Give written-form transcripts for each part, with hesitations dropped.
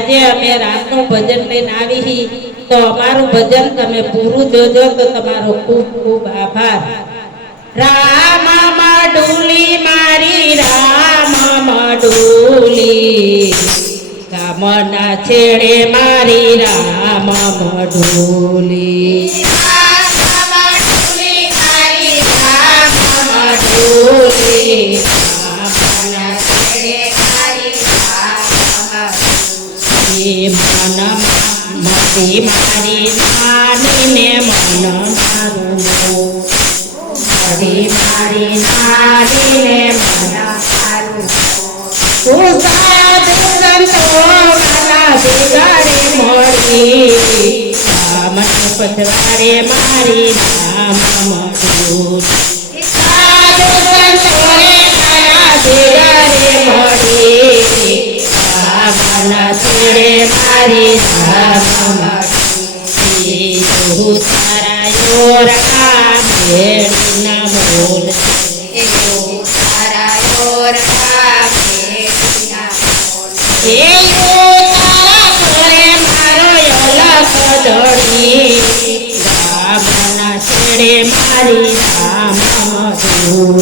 આજે અમે રાતનું ભજન લઈને આવી તો અમારું ભજન તમે પૂરું જોજો તો તમારો ખૂબ ખૂબ આભાર. રામ મડુલી મારી રામ મડુલી ગામના છેડે મારી રામ મડુલી મતી મારી નાની ને મન મારું મતી મારી નાની ને મન મારું સાધુ સંતો મારા બિગાડે મોડી મને પધવારે મારી નામ મધુર સાધુ સંતો મારા બિગાડે મોડી મના છેડે મારી નામ મધુર તારા યોર ભેડ ના બોલ તારા યોર ગામના છેડે મારી રામ મધુર છેડે મારી રામ મધુર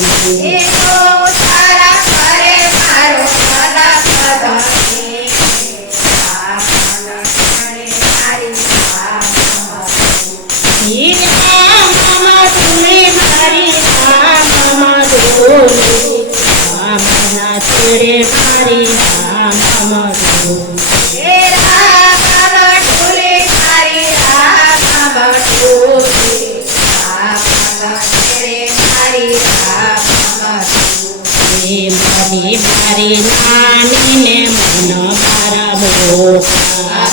મારી નાની ને મન મારા મોટા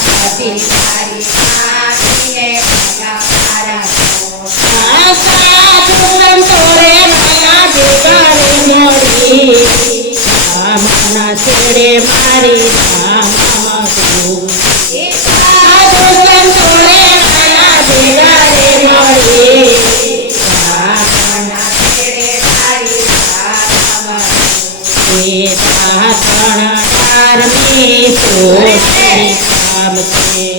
સાધુ સંતો રે મારા ભેગારે મોડી ગામના છેડે મારી રામ મધુર સાધુ સંતો રે મારા ભેગારે મોડી કામ છે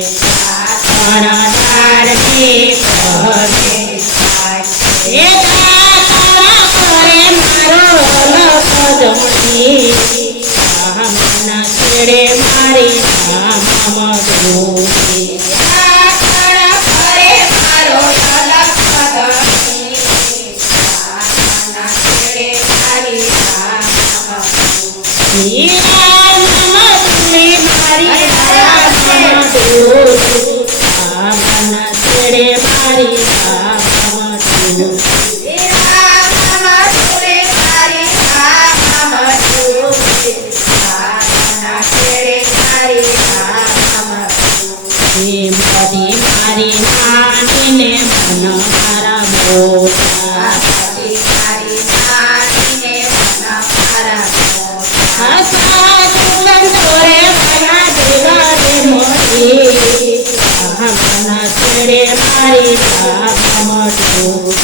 છેડે મારી રામ મધુર મારી નાની ને મન મારા મોટા સાધુ સંતો રે મારા ભેગારે મોડી ગામના છેડે મારી રામ મધુર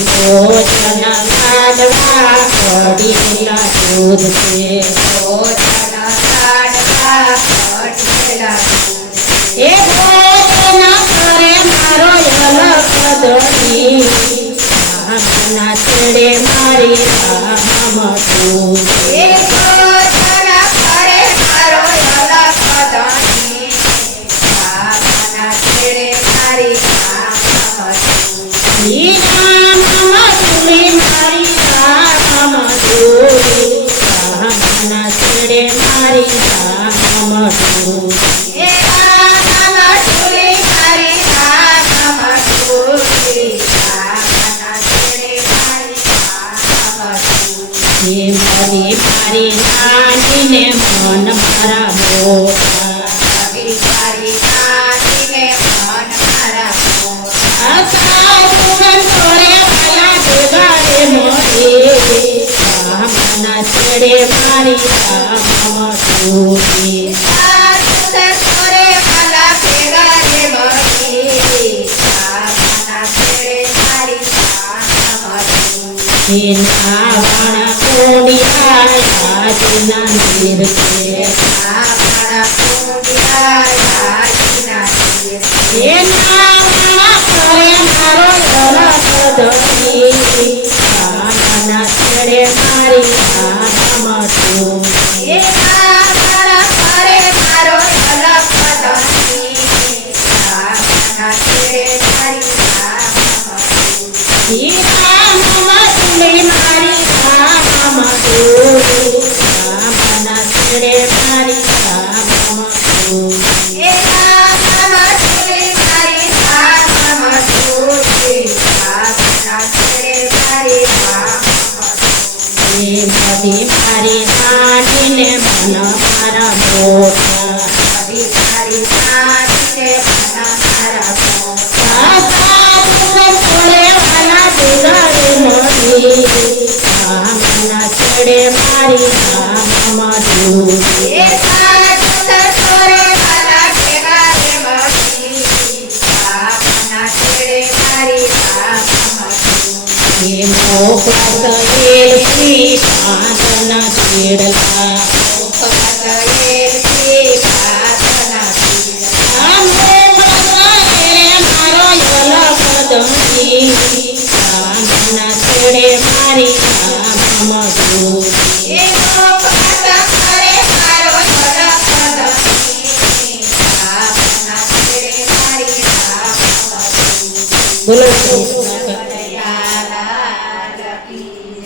ભોજન કાઢવા કઢેલા દૂધ છે એ ભોજન કરે મારો અલગ દોડી ગામના છેડે મારી રામ મધુર મારી નાની ને મન મારા મોટા સાધુ સંતો રે મારા ભેગારે મોડી ગામના છેડે મારી રામ મધુર એના વાણા કોડિયા યાદના નીર છે એના વાણા કરે મારો ધણી રામના છેડે મારી રામ તું રામની મારી રામ તું રામના છેડે મારી રામ તું બધી મારી નાનીને મન મારા મોટા રામના છેડે મારી રામ તું મોકળેલ પાંચના છેડલા રામના છેડે મારી રામ તું બોલો